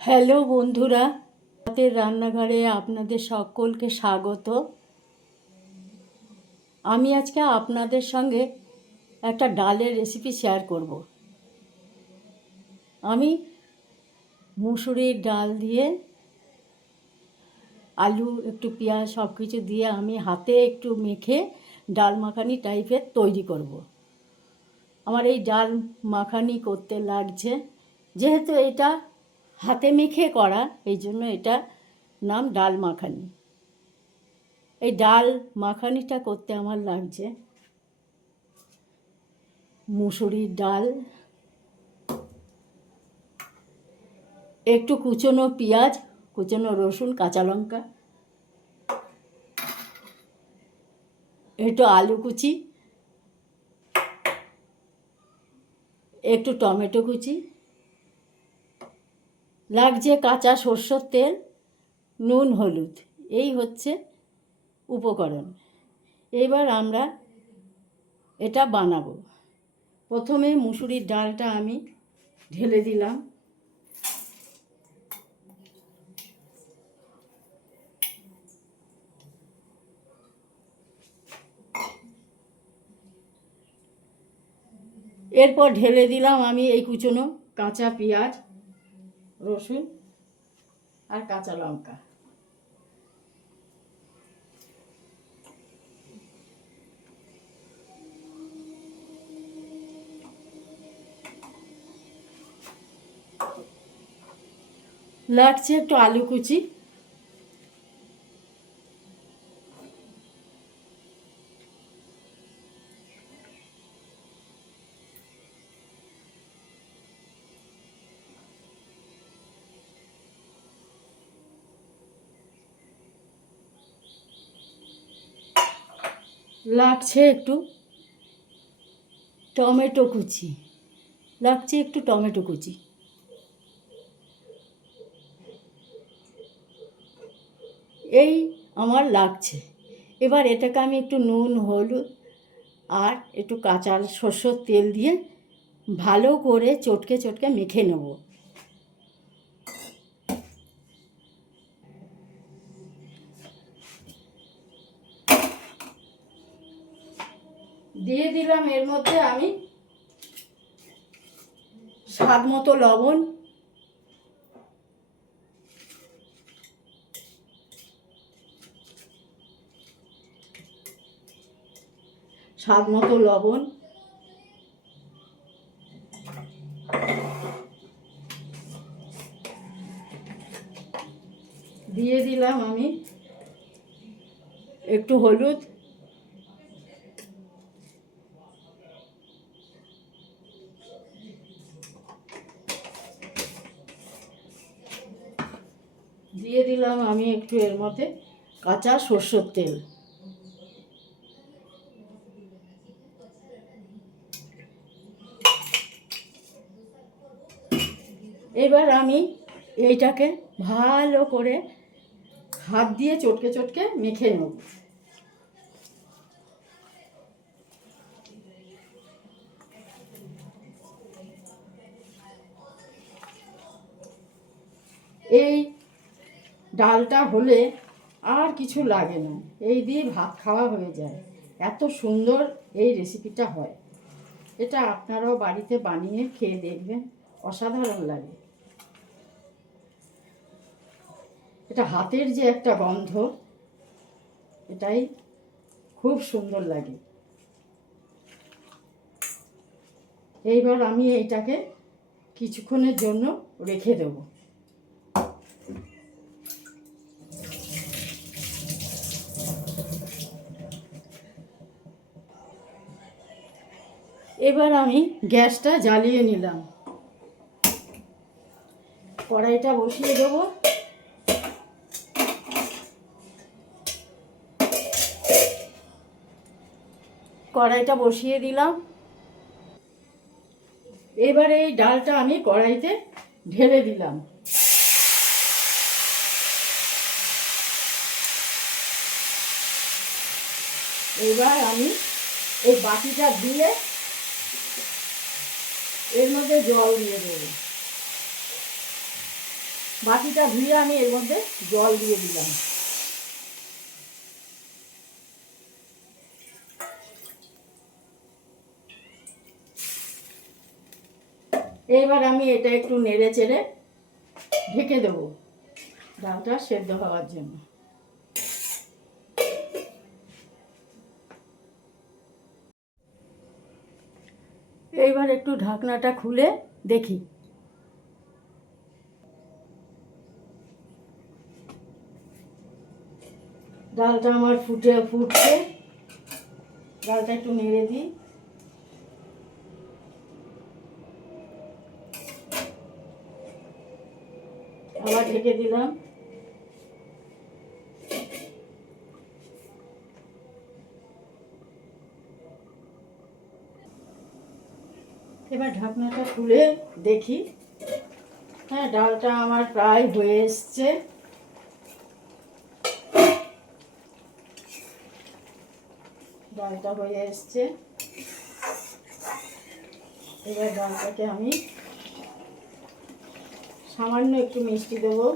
Hello বন্ধুরা, হাতের রান্নাঘরে আপনাদের সকলকে স্বাগত। আমি আজকে আপনাদের সঙ্গে একটা ডালের রেসিপি শেয়ার করব। আমি মুসুরির ডাল দিয়ে আলু একটু পেঁয়াজ সব কিছু দিয়ে আমি হাতে একটু মেখে ডাল মাখানি টাইপের তৈরি করব। আমার এই ডাল মাখানি করতে লাগছে, যেহেতু এটা হাতে মেখে করা, এই জন্য এটা নাম ডাল মাখানি। এই ডাল মাখানিটা করতে আমার লাগছে মুসুরির ডাল, একটু কুচনো পেঁয়াজ, কুচনো রসুন, কাঁচা লঙ্কা, একটু আলু কুচি, একটু টমেটো কুচি, লাগছে কাঁচা সরষের তেল, নুন, হলুদ। এই হচ্ছে উপকরণ। এবার আমরা এটা বানাবো। প্রথমে মুসুরির ডালটা আমি ঢেলে দিলাম। এরপর ঢেলে দিলাম আমি এই কুচনো কাঁচা পেঁয়াজ, রসুন আর কাঁচা লঙ্কা। লাগছে একটু আলু কুচি, লাগছে একটু টমেটো কুচি, এই আমার লাগছে। এবার এটাকে আমি একটু নুন, হলুদ আর একটু কাঁচা সরষের তেল দিয়ে ভালো করে চটকে চটকে মেখে নেব। দিয়ে দিলাম এর মধ্যে আমি স্বাদ মতো লবণ, দিয়ে দিলাম আমি একটু হলুদ, দিয়ে দিলাম আমি একটু এর মধ্যে কাঁচা সরষের তেল। এবার আমি এইটাকে ভালো করে হাত দিয়ে চটকে চটকে মেখে নেব। এই ডালটা হলে আর কিছু লাগে না, এই দিয়ে ভাত খাওয়া হয়ে যায়। এত সুন্দর এই রেসিপিটা হয়। এটা আপনারাও বাড়িতে বানিয়ে খেয়ে দেখবেন, অসাধারণ লাগে। এটা হাতের যে একটা গন্ধ, এটাই খুব সুন্দর লাগে। এইবার আমি এইটাকে কিছুক্ষণের জন্য রেখে দেব। এবার আমি গ্যাসটা জ্বালিয়ে নিলাম, কড়াইটা বসিয়ে দেবো। কড়াইটা বসিয়ে দিলাম। এবার এই ডালটা আমি কড়াইতে ঢেলে দিলাম। এবার আমি এই বাটিটা দিয়ে এর মধ্যে জল দিয়ে দেবো। বাটিটা ধুয়ে আমি এর মধ্যে জল দিয়ে দিলাম। এইবার আমি এটা একটু নেড়ে চেড়ে ঢেকে দেবো ডালটা সেদ্ধ হওয়ার জন্য। এইবার একটু ঢাকনাটা খুলে দেখি। ডালটা আমার ফুটছে। ডালটা একটু নেড়ে দিই। আবার ঢেকে দিলাম। এবার ঢাকনাটা খুলে দেখি। হ্যাঁ, ডালটা আমার প্রায় হয়ে এসছে। ডালটা হয়ে এসছে। এবার ডালটাকে আমি সামান্য একটু মিষ্টি দেবো।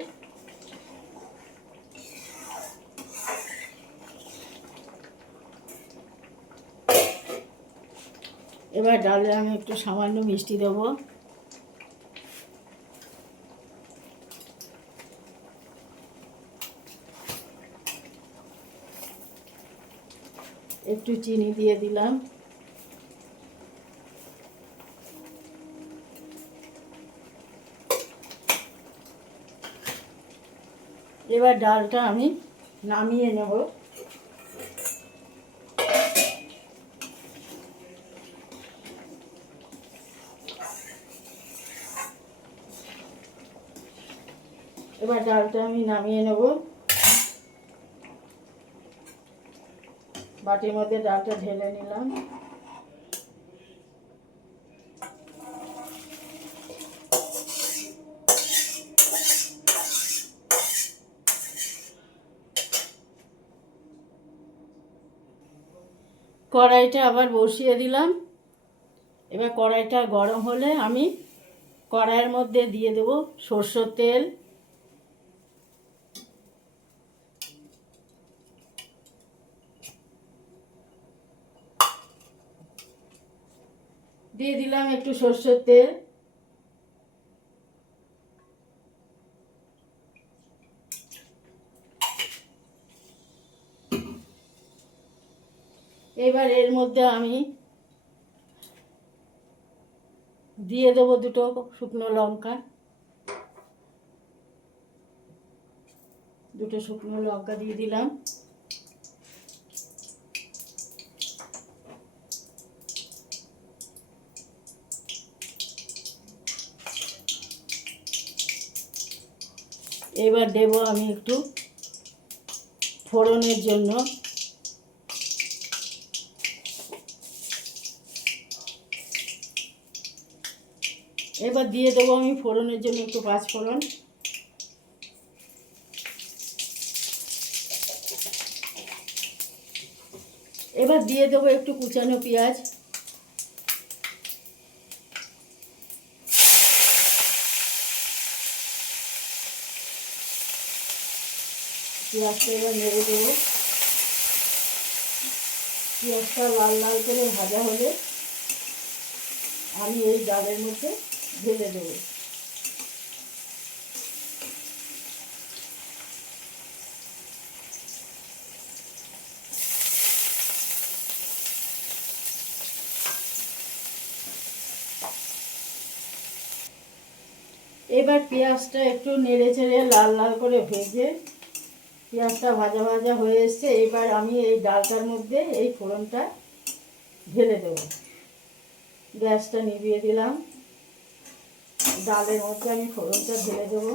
এবার ডালে আমি একটু সামান্য মিষ্টি দেবো। একটু চিনি দিয়ে দিলাম। এবার ডালটা আমি নামিয়ে নেব। এবার ডালটা আমি নামিয়ে নেব। বাটির মধ্যে ডালটা ঢেলে নিলাম। কড়াইটা আবার বসিয়ে দিলাম। এবার কড়াইটা গরম হলে আমি কড়াইয়ের মধ্যে দিয়ে দেব সরষের তেল। দিয়ে দিলাম একটু সরষের তেল। এবার এর মধ্যে আমি দিয়ে দেবো দুটো শুকনো লঙ্কা। দুটো শুকনো লঙ্কা দিয়ে দিলাম। এবার দেব আমি একটু ফোড়নের জন্য এবার দিয়ে দেবো আমি ফোড়নের জন্য একটু পাঁচফোড়ন। এবার দিয়ে দেবো একটু কুচানো পেঁয়াজ। পেঁয়াজটা এবার নেড়ে দেবো। পেঁয়াজটা লাল লাল করে ভাজা হলে আমি এই ডালের মধ্যে ঢেলে দেবো। এবার পেঁয়াজটা একটু নেড়ে চেড়ে লাল লাল করে ভেজে পেঁয়াজটা ভাজা ভাজা হয়ে এসছে। এবার আমি এই ডালটার মধ্যে এই ফোড়নটা ঢেলে দেবো। গ্যাসটা নিভিয়ে দিলাম। ডালের মধ্যে আমি ফোড়নটা ঢেলে দেবো।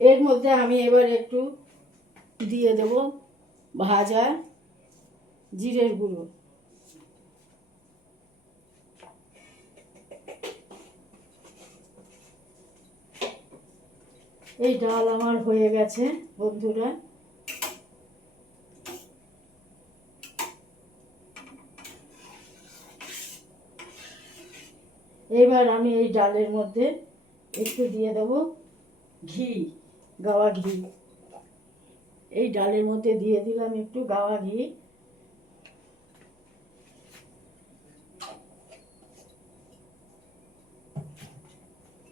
এর মধ্যে আমি এবার একটু দিয়ে দেব ভাজা জিরের গুঁড়ো। এই ডাল আমার হয়ে গেছে বন্ধুরা। এবার আমি এই ডালের মধ্যে একটু দিয়ে দেব ঘি, গাওয়া ঘি। এই ডালের মধ্যে দিয়ে দিলাম একটু গাওয়া ঘি।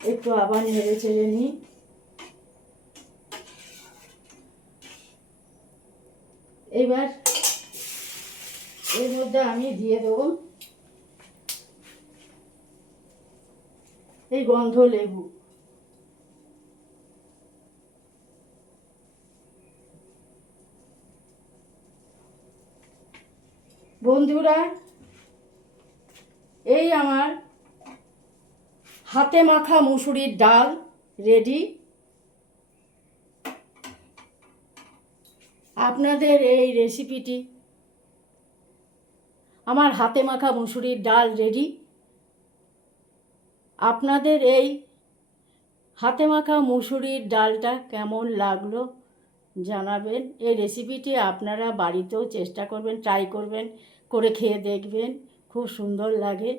একটু আবার নেড়ে চেড়ে নিই। এবার এর মধ্যে আমি দিয়ে দেব এই গন্ধ লেবু। বন্ধুরা, এই আমার হাতে মাখা মুসুরির ডাল রেডি। আপনাদের এই রেসিপিটি, আমার হাতে মাখা মুসুরির ডাল রেডি। আপনাদের এই হাতে মাখা মুসুরির ডালটা কেমন লাগলো জানাবেন। এই রেসিপিটি আপনারা বাড়িতেও চেষ্টা করবেন, ট্রাই করবেন, করে খেয়ে দেখবেন, খুব সুন্দর লাগে।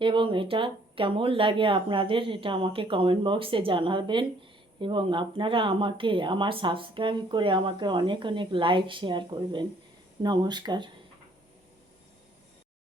এবং এটা কেমন লাগে আপনাদের, এটা আমাকে কমেন্ট বক্সে জানাবেন। এবং আপনারা আমার সাবস্ক্রাইব করে আমাকে অনেক অনেক লাইক শেয়ার করবেন। নমস্কার।